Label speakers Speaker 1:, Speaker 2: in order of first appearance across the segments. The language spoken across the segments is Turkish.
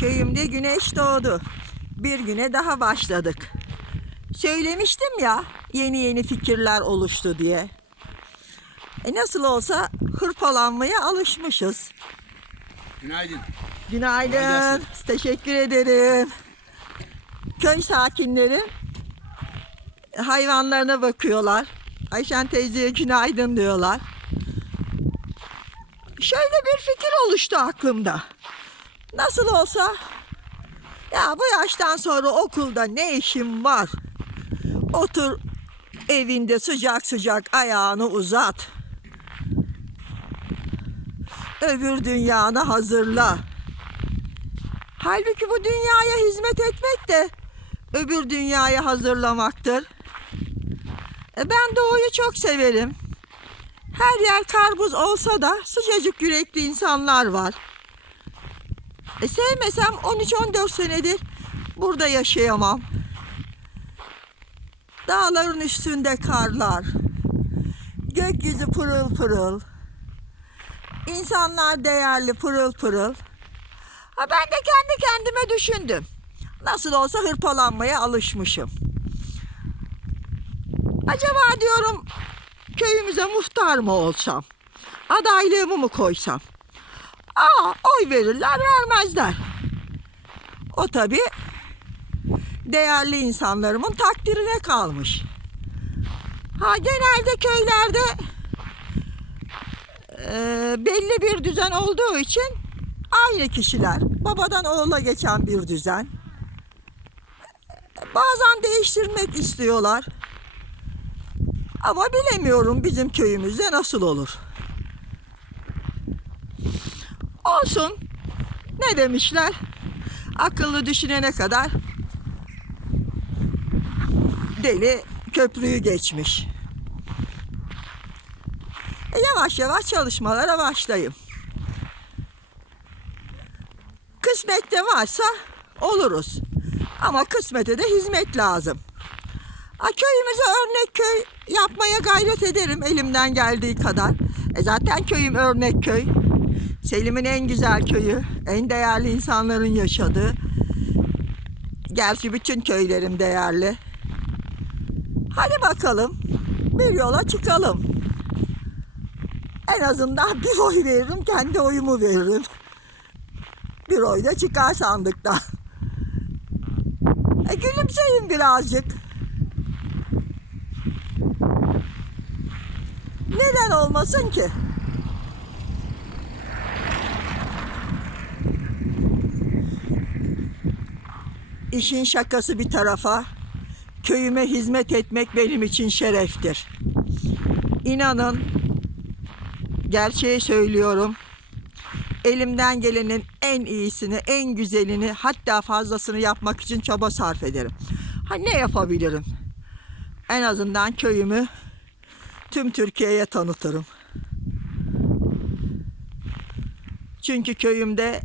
Speaker 1: Köyümde güneş doğdu. Bir güne daha başladık. Söylemiştim ya yeni yeni fikirler oluştu diye. E nasıl olsa hırpalanmaya alışmışız.
Speaker 2: Günaydın.
Speaker 1: Günaydın.
Speaker 2: Günaydın.
Speaker 1: Teşekkür ederim. Köy sakinleri hayvanlarına bakıyorlar. Ayşen teyzeye günaydın diyorlar. Şöyle bir fikir oluştu aklımda. Nasıl olsa ya bu yaştan sonra okulda ne işim var? Otur evinde sıcak sıcak ayağını uzat. Öbür dünyanı hazırla. Halbuki bu dünyaya hizmet etmek de öbür dünyaya hazırlamaktır. E ben doğuyu çok severim. Her yer karbuz olsa da sıcacık yürekli insanlar var. E sevmesem 13-14 senedir burada yaşayamam. Dağların üstünde karlar. Gökyüzü pırıl pırıl. İnsanlar değerli pırıl pırıl. Ha ben de kendi kendime düşündüm. Nasıl olsa hırpalanmaya alışmışım. Acaba diyorum köyümüze muhtar mı olsam? Adaylığımı mı koysam? Aa oy verirler vermezler. O tabii değerli insanlarımın takdirine kalmış. Ha genelde köylerde eee, belli bir düzen olduğu için aynı kişiler. Babadan oğula geçen bir düzen. Bazen değiştirmek istiyorlar. Ama bilemiyorum bizim köyümüzde nasıl olur. Olsun. Ne demişler? Akıllı düşünene kadar deli köprüyü geçmiş. E yavaş yavaş çalışmalara başlayayım. Kısmette varsa oluruz. Ama kısmete de hizmet lazım. Ha, köyümüze örnek köy yapmaya gayret ederim elimden geldiği kadar. E zaten köyüm örnek köy. Selim'in en güzel köyü, en değerli insanların yaşadığı. Gerçi bütün köylerim değerli. Hadi bakalım bir yola çıkalım. En azından bir oy veririm, kendi oyumu veririm. Bir oy da çıkar sandıktan. E gülümseyin birazcık. Neden olmasın ki? İşin şakası bir tarafa, köyüme hizmet etmek benim için şereftir. İnanın, gerçeği söylüyorum. Elimden gelenin en iyisini, en güzelini, hatta fazlasını yapmak için çaba sarf ederim. Ha ne yapabilirim? En azından köyümü tüm Türkiye'ye tanıtırım. Çünkü köyümde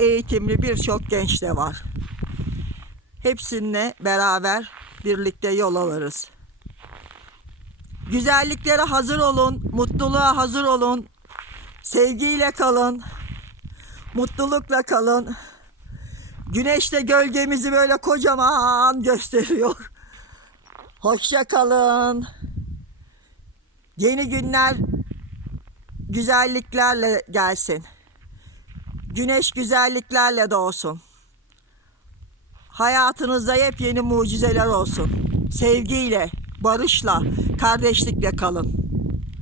Speaker 1: eğitimli birçok genç de var. Hepsininle beraber birlikte yol alırız. Güzelliklere hazır olun, mutluluğa hazır olun. Sevgiyle kalın. Mutlulukla kalın. Güneş de gölgemizi böyle kocaman gösteriyor. Hoşça kalın. Yeni günler güzelliklerle gelsin. Güneş güzelliklerle doğsun. Hayatınızda yepyeni mucizeler olsun. Sevgiyle, barışla, kardeşlikle kalın.